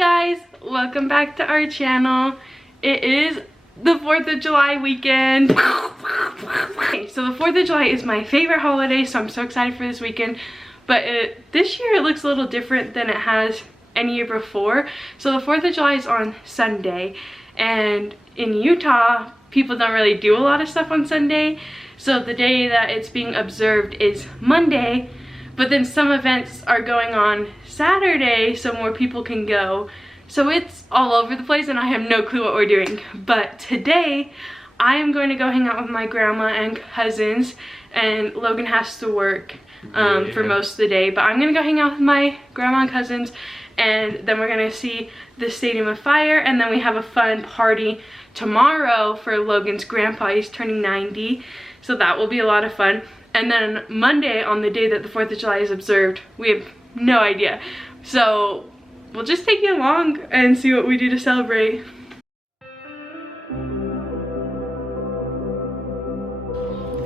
guys, welcome back to our channel. It is the 4th of July weekend. Okay, so the 4th of July is my favorite holiday, so I'm so excited for this weekend. But this year it looks a little different than it has any year before. So the 4th of July is on Sunday, and in Utah people don't really do a lot of stuff on Sunday. So the day that it's being observed is Monday, but then some events are going on Saturday so more people can go. So it's all over the place and I have no clue what we're doing. But today I am going to go hang out with my grandma and cousins, and Logan has to work for most of the day. But I'm gonna go hang out with my grandma and cousins, and then we're gonna see the Stadium of Fire, and then we have a fun party tomorrow for Logan's grandpa. He's turning 90, so that will be a lot of fun. And then Monday, on the day that the 4th of July is observed, we have no idea. So we'll just take you along and see what we do to celebrate.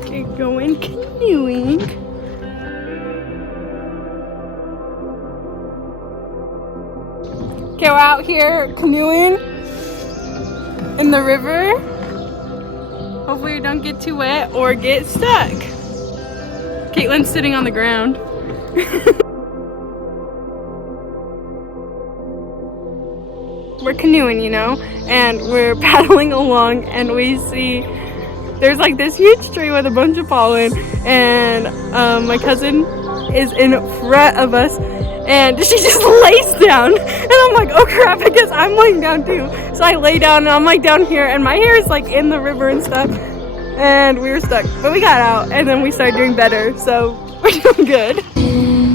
Okay, going canoeing. Okay, we're out here canoeing in the river. Hopefully we don't get too wet or get stuck. Caitlin's sitting on the ground. We're canoeing, you know, and we're paddling along, and we see there's like this huge tree with a bunch of pollen, and my cousin is in front of us, and she just lays down, and I'm like, oh crap, I guess I'm laying down too. So I lay down, and I'm like down here, and my hair is like in the river and stuff, and we were stuck, but we got out, and then we started doing better, so we're doing good.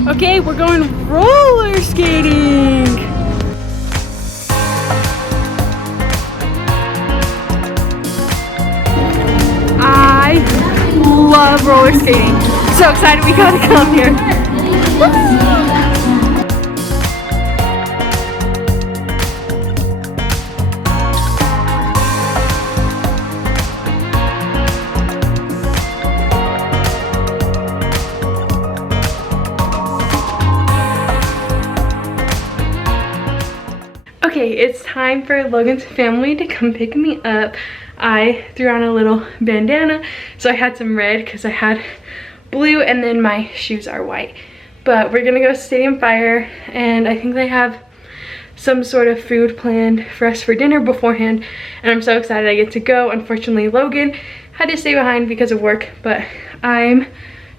Okay, we're going roller skating. I love roller skating. So excited we got to come here. Okay, it's time for Logan's family to come pick me up. I threw on a little bandana, so I had some red because I had blue, and then my shoes are white. But we're gonna go to Stadium Fire, and I think they have some sort of food planned for us for dinner beforehand, and I'm so excited I get to go. Unfortunately, Logan had to stay behind because of work, but I'm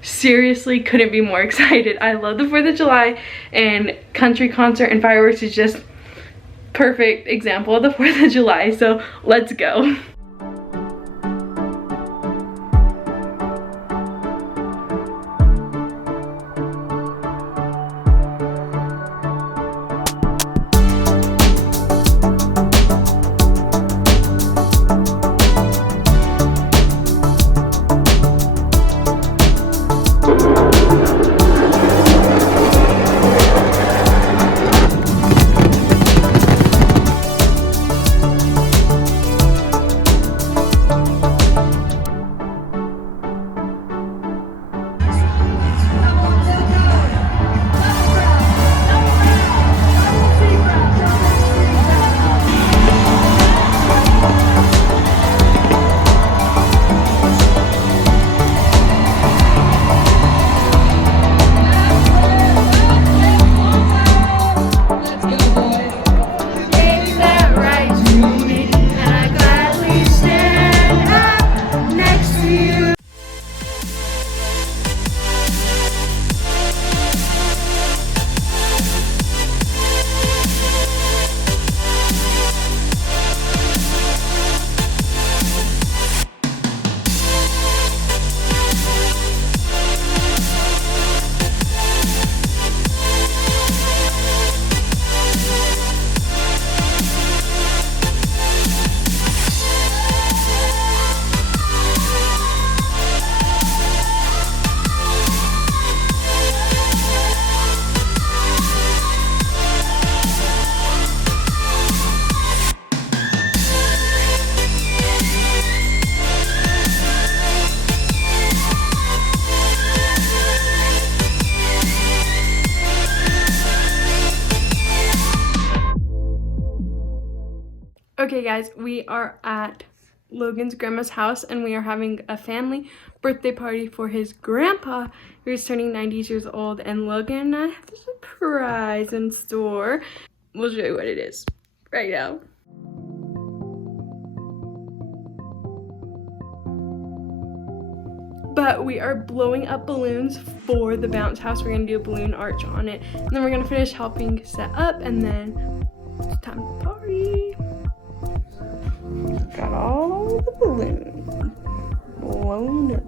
seriously couldn't be more excited. I love the 4th of July, and country concert and fireworks is just perfect example of the 4th of July, so let's go. Okay guys, we are at Logan's grandma's house and we are having a family birthday party for his grandpa who's turning 90 years old, and Logan and I have a surprise in store. We'll show you what it is right now. But we are blowing up balloons for the bounce house. We're gonna do a balloon arch on it, and then we're gonna finish helping set up, and then it's time to party. Got all the balloons blown up.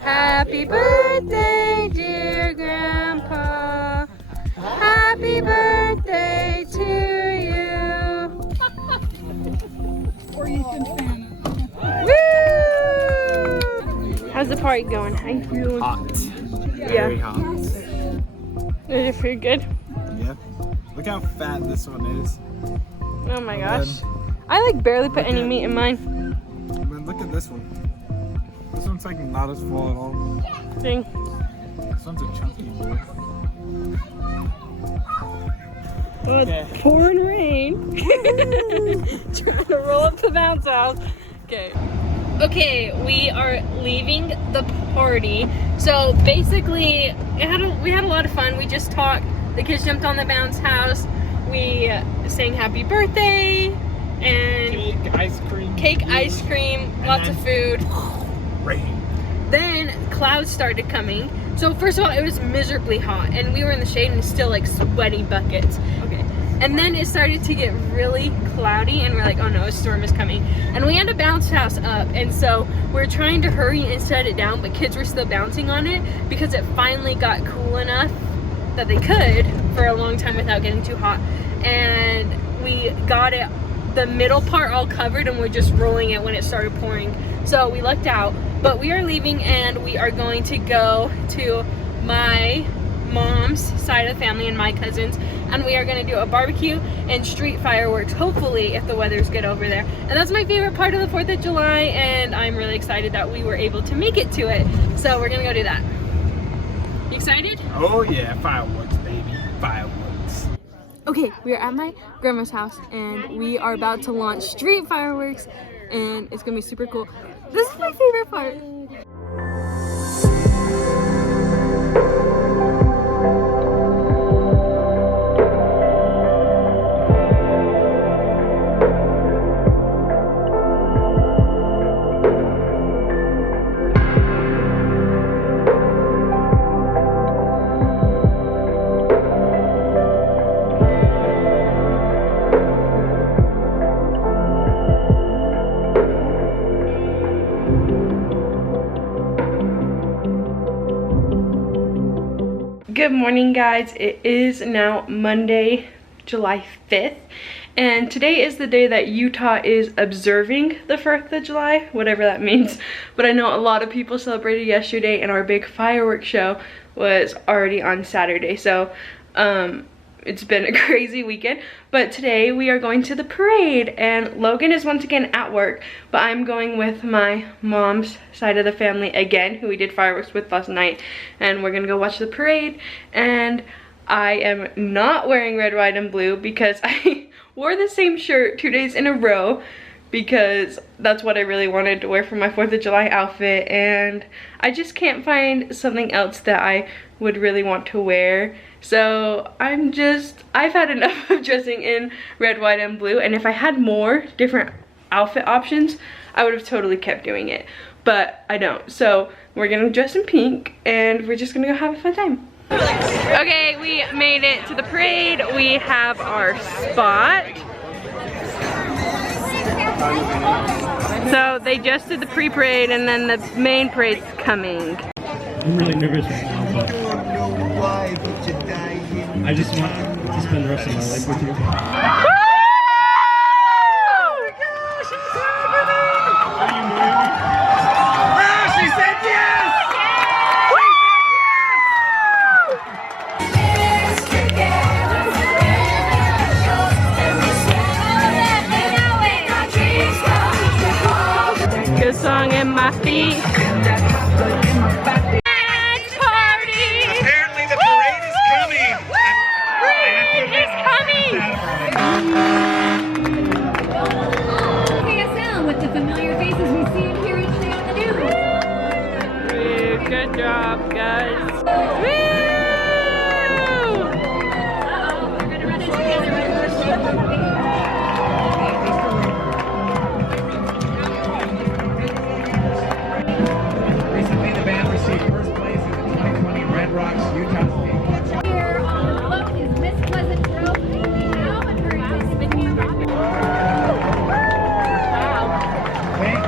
Happy birthday, dear Grandpa. Happy birthday to you. Or you can fan Woo! How's the party going? How you feeling? Hot. Yeah. Very hot. Does it feel good? Yeah. Look how fat this one is. Oh my And gosh. I like barely put any at- meat in mine. then look at this one. This one's like not as full at all. Dang. This one's a chunky boy. Oh, it's pouring rain. Trying to roll up the bounce house. Okay. Okay, we are leaving the party. So basically, we had a lot of fun. We just talked. The kids jumped on the bounce house. We sang happy birthday and Cake, ice cream. lots of food. Rain. Then clouds started coming. So first of all, it was miserably hot, and we were in the shade and still like sweaty buckets. Okay. And then it started to get really cloudy, and we're like, oh no, a storm is coming. And we had a bounce house up, and so we're trying to hurry and set it down, but kids were still bouncing on it because it finally got cool enough that they could for a long time without getting too hot. And we got it, the middle part all covered, and we're just rolling it when it started pouring. So we lucked out, but we are leaving and we are going to go to my mom's side of the family and my cousins, and we are going to do a barbecue and street fireworks, hopefully, if the weather's good over there. And that's my favorite part of the 4th of July, and I'm really excited that we were able to make it to it. So we're gonna go do that. You excited? Oh yeah, fireworks, baby. Fireworks. Okay, we are at my grandma's house and we are about to launch street fireworks, and it's gonna be super cool. This is my favorite part. Good morning, guys. It is now Monday, July 5th, and today is the day that Utah is observing the 4th of July, whatever that means. But I know a lot of people celebrated yesterday, and our big fireworks show was already on Saturday. So it's been a crazy weekend, but today we are going to the parade, and Logan is once again at work, but I'm going with my mom's side of the family again, who we did fireworks with last night, and we're gonna go watch the parade. And I am not wearing red, white, and blue because I wore the same shirt 2 days in a row because that's what I really wanted to wear for my 4th of July outfit, and I just can't find something else that I would really want to wear. So I've had enough of dressing in red, white, and blue, and if I had more different outfit options, I would have totally kept doing it, but I don't. So we're gonna dress in pink and we're just gonna go have a fun time. Okay, we made it to the parade. We have our spot. So they just did the pre-parade and then the main parade's coming. I'm really nervous right now, but I just want to spend the rest of my life with you. the song in my feet. Dance party! Apparently the parade is coming. Parade is coming! KSL with the familiar faces we see and hear each day on the news. Good job, guys. Woo! Recently, the band received first place in the 2020 Red Rocks Utah State. Here on the float is Miss Pleasant Grove, Amy Howe, and her exhibit here. Thank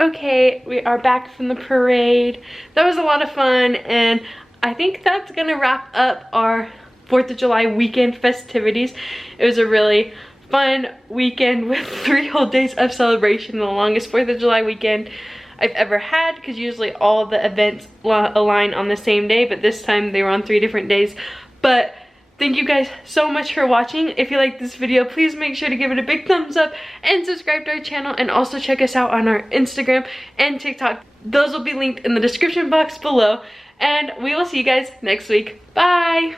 you. Okay, we are back from the parade. That was a lot of fun, and I think that's gonna wrap up our 4th of July weekend festivities. It was a really fun weekend with 3 whole days of celebration, the longest 4th of July weekend I've ever had, because usually all the events align on the same day, but this time they were on 3 different days. But thank you guys so much for watching. If you like this video, please make sure to give it a big thumbs up and subscribe to our channel, and also check us out on our Instagram and TikTok. Those will be linked in the description box below, and we will see you guys next week. Bye!